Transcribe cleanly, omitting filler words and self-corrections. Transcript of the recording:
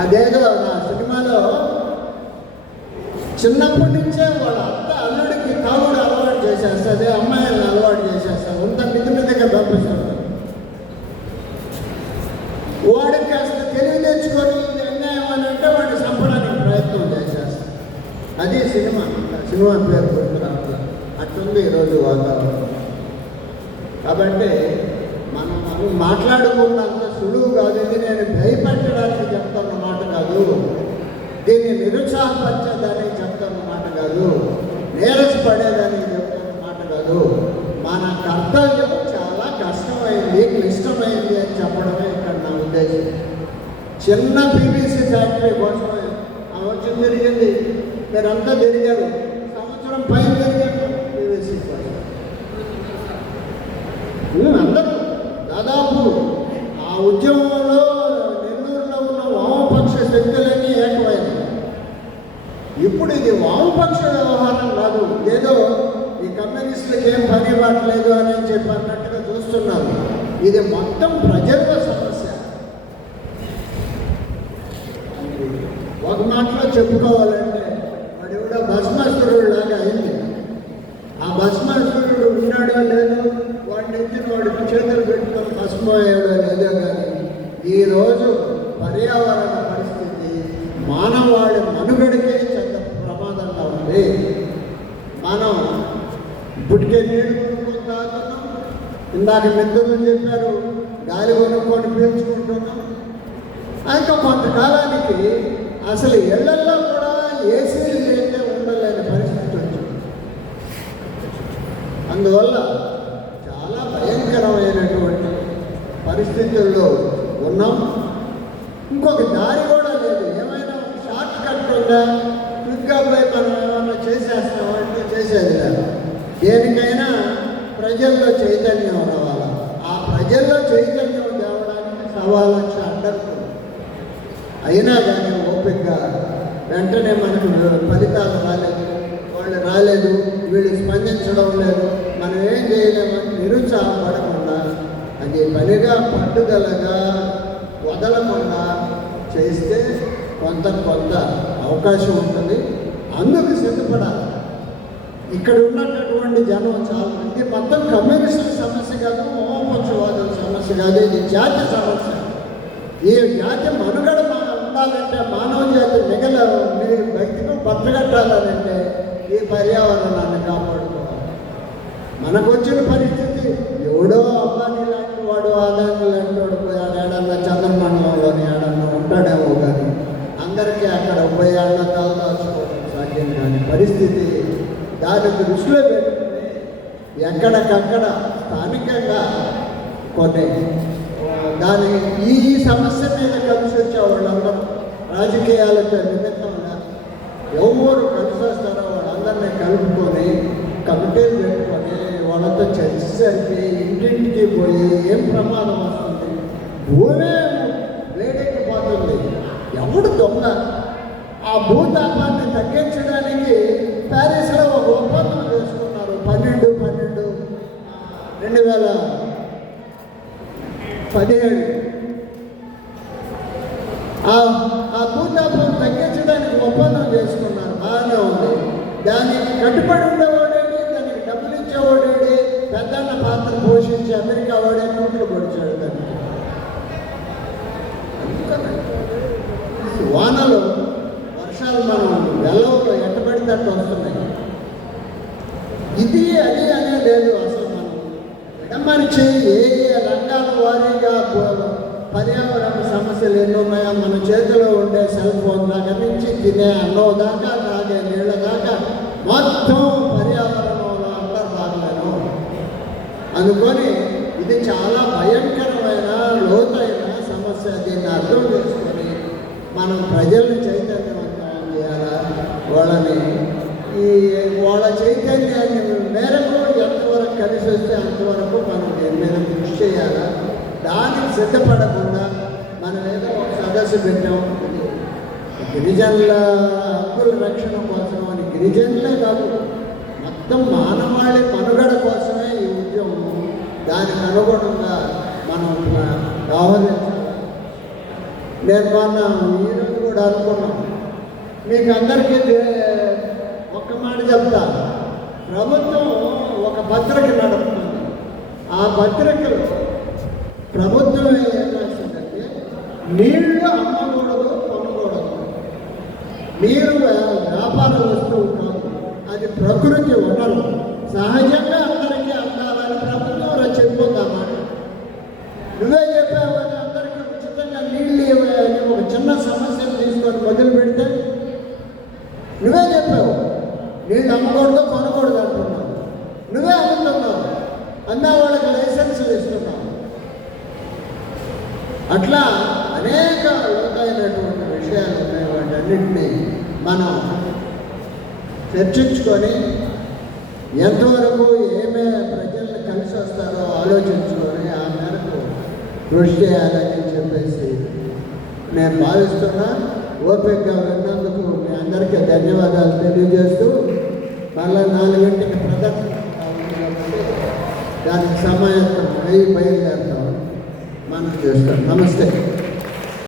అదేదో నా సినిమాలో చిన్నప్పటి నుంచే వాళ్ళ అత్త అల్లుడికి తాగుడు అలవాటు చేసేస్తుంది, అమ్మాయిలను అలవాటు చేసేస్తారు, అంత మిది మీదగా పంపిస్తారు. వాడికి కాస్త తెలివి తెచ్చుకొని అన్యాయం అని అంటే వాడిని చంపడానికి ప్రయత్నం చేసేస్తారు. అది సినిమా పేరు గుర్తురావట్లేదు. అట్టుంది ఈరోజు వాతావరణం. కాబట్టి మనం మాట్లాడుకున్నంత సులువు కాదు. ఇది నేను భయపెట్టడానికి చెప్తున్న మాట కాదు, దీన్ని నిరుత్సాహపరిచేదానికి చెప్తున్న మాట కాదు, నీరసపడేదానికి చెప్తున్న మాట కాదు. మన కర్తవ్యం చాలా కష్టమైంది, క్లిష్టమైంది అని చెప్పడమే ఇక్కడ నా ఉద్దేశం. చిన్న పీవీసీ ఫ్యాక్టరీ కోసం వచ్చి తిరిగింది, మీరంతా తిరిగారు, సంవత్సరం పైన తిరిగారు పీవీసీ కోసం. అందరూ దాదాపు ఆ ఉద్యమంలో నెల్లూరులో ఉన్న వామపక్ష శక్తులన్నీ ఏకమైంది. ఇప్పుడు ఇది వామపక్ష వ్యవహారం కాదు, ఏదో ఈ కమ్యూనిస్టులకు ఏం పని పట్టలేదు అని చెప్పి అన్నట్టుగా చూస్తున్నారు. ఇది మొత్తం ప్రజల సమస్య. ఒక మాటలో చెప్పుకోవాలంటే వాడు కూడా భస్మాసురుడు లాగా అయింది. ఆ భస్మాసురుడు ఉన్నాడో లేదో, వాడిని ఎత్తిన వాడికి చేతులు పెట్టుకొని భస్మయ్యాడో లేదో, కానీ ఈరోజు పర్యావరణ పరిస్థితి మానవాడి మనుగడికే చెత్త ప్రమాదంగా ఉంది. మనం ఇప్పటికే నీళ్ళు కొనుక్కొని తాగుతున్నాం, ఇందాక మిత్రులు చెప్పారు గాలి కొనుక్కొని పీల్చుకుంటున్నాం. ఇంకా కొంతకాలానికి అసలు ఇళ్లల్లో కూడా ఏసీలు లేదే ఉండలేని పరిస్థితి వచ్చింది. అందువల్ల చాలా భయంకరమైనటువంటి పరిస్థితుల్లో ఉన్నాం. ఇంకొక దారి కూడా లేదు. ఏమైనా షార్ట్ కట్ ఉందా, క్విక్గా పోయి మనం ఏమైనా చేసేస్తామంటే చేసేది లేదు. దేనికైనా ప్రజల్లో చైతన్యం రావాలి. ఆ ప్రజల్లో చైతన్యం తేవడానికి 1,000,000 అడ్డంకులు అయినా కానీ ఓపికగా వెంటనే మనకు ఫలితాలు రాలేదు, వాళ్ళు రాలేదు, వీళ్ళు స్పందించడం లేదు, మనం ఏం చేయలేమని నిరుత్సాహపడకుండా అది పనిగా పట్టుదలగా వదలకుండా చేస్తే కొంత అవకాశం ఉంటుంది. అందుకు సిద్ధపడాలి. ఇక్కడ ఉన్నటువంటి జనం చాలా, ఇది మొత్తం కమ్యూనిస్టుల సమస్య కాదు, వామపక్షవాదుల సమస్య కాదు, ఇది జాతి సమస్య. ఈ జాతి మనుగడ ఉండాలంటే, మానవ జాతి వ్యక్తికి బతకట్టాలంటే ఈ పర్యావరణాన్ని కాపాడుకోవాలి. మనకు వచ్చిన పరిస్థితి ఎవడో అబ్బాని లాంటి వాడు, ఆదాని లాంటి వాడు ఏడన్నా చంద్రమండలంలోని ఏడన్నా ఉంటాడేమో, కానీ అందరికీ అక్కడ 30 ఏళ్ళ తలదాల్చుకోవడం సాధ్యం కాని పరిస్థితి. దాన్ని దృష్టిలో పెట్టుకుని ఎక్కడికక్కడ స్థానికంగా కొన్ని ఈ సమస్య మీద కలిసి వచ్చే వాళ్ళందరూ రాజకీయాలతో నిమిత్తంగా ఎవరు కలిసి వస్తారో వాళ్ళందరినీ కలుపుకొని కమిటీలు పెట్టుకొని వాళ్ళతో చర్చ జరిపి ఇంటింటికి పోయి ఏం ప్రమాదం వస్తుంది, భూమే వేడెక్కిపోతుంది, ఎవడు దొంగ, ఆ భూతాపాన్ని తగ్గించడానికి ప్యారిస్లో ఒక ఒప్పందం చేసుకున్నారు 12/12/2017. ఆ భూతాపాన్ని తగ్గించడానికి ఒప్పందం చేసుకున్నారు, బాగానే ఉంది. దానికి కట్టుబడి ఉండేవాడేంటి, దానికి డబ్బులు ఇచ్చేవాడేంటి, పెద్దన్న పాత్ర పోషించి అమెరికా వాడే నోట్లు పొడిచాడు. దానికి వానలు వర్షాలు మనం వెల్లవులో ఎట్టబడితట్టు వస్తున్నాయి. ఇది అది అనే లేదు. అసలు మనం విడమరిచి ఏ రంగాల వారీగా పర్యావరణ సమస్యలు ఎన్ని ఉన్నాయో మన చేతిలో ఉండే సెల్ ఫోన్ దాకా నుంచి తినే అన్నం దాకా, తాగే నీళ్ళ దాకా మొత్తం పర్యావరణంలో అంతర్భాగమైన అనుకొని ఇది చాలా భయంకరమైన లోతైన సమస్య. దీన్ని అర్థం చేసుకొని మనం ప్రజల్ని చైతన్యవంతం చేయాలా, వాళ్ళ చైతన్యాన్ని మేరకు ఎంతవరకు కలిసి వస్తే అంతవరకు మనం దీని మీద కృషి చేయాలా. దానికి సిద్ధపడకుండా మనం ఏదో ఒక సదస్సు పెట్టాం, గిరిజనుల హక్కుల రక్షణ కోసం అని, గిరిజనులే కాదు మొత్తం మానవాళి మనుగడ కోసమే ఈ ఉద్యమం. దానికి అనుగుణంగా మనం వ్యవహరించాలి. నేను మొన్న ఈరోజు కూడా అనుకున్నాను, మీకు అందరికీ ఒక్క మాట చెప్తా. ప్రభుత్వం ఒక పత్రిక నడుపుతుంది. ఆ పత్రికలో ప్రభుత్వం ఏం రాసిందంటే, నీళ్లు అమ్మకూడదు, కొనకూడదు. నీరు వ్యాపార వస్తువు కాదు, అది ప్రకృతి వనరు, సహజంగా అందరికీ అందాలని ప్రభుత్వం చెప్పిపోతామా. నువ్వే చెప్పావు కదా, అందరికీ ఉచితంగా నీళ్ళు ఇవ్వాలని ఒక చిన్న సమస్యను తీసుకొని మొదలు పెడితే నువ్వే చెప్పావు. నీళ్ళు అమ్మకూడదు, కొనకూడదు అంటున్నావు. నువ్వే అమ్ముతున్నావు, అమ్మే వాళ్ళకి లైసెన్సులు ఇస్తున్నావు. అట్లా అనేక లోతైనటువంటి విషయాలు ఉన్నాయి. వాటన్నింటినీ మనం చర్చించుకొని ఎంతవరకు ఏమే ప్రజలను కలిసి వస్తారో ఆలోచించుకొని ఆ మేరకు కృషి చేయాలని చెప్పేసి నేను భావిస్తున్నా. ఓపికగా విన్నందుకు మీ అందరికీ ధన్యవాదాలు తెలియజేస్తూ, మళ్ళీ 4 గంటలకి ప్రదర్శన దానికి సమాయత్తం అయ్యి బయలుదేరుతాం మనం చేస్తాం. నమస్తే.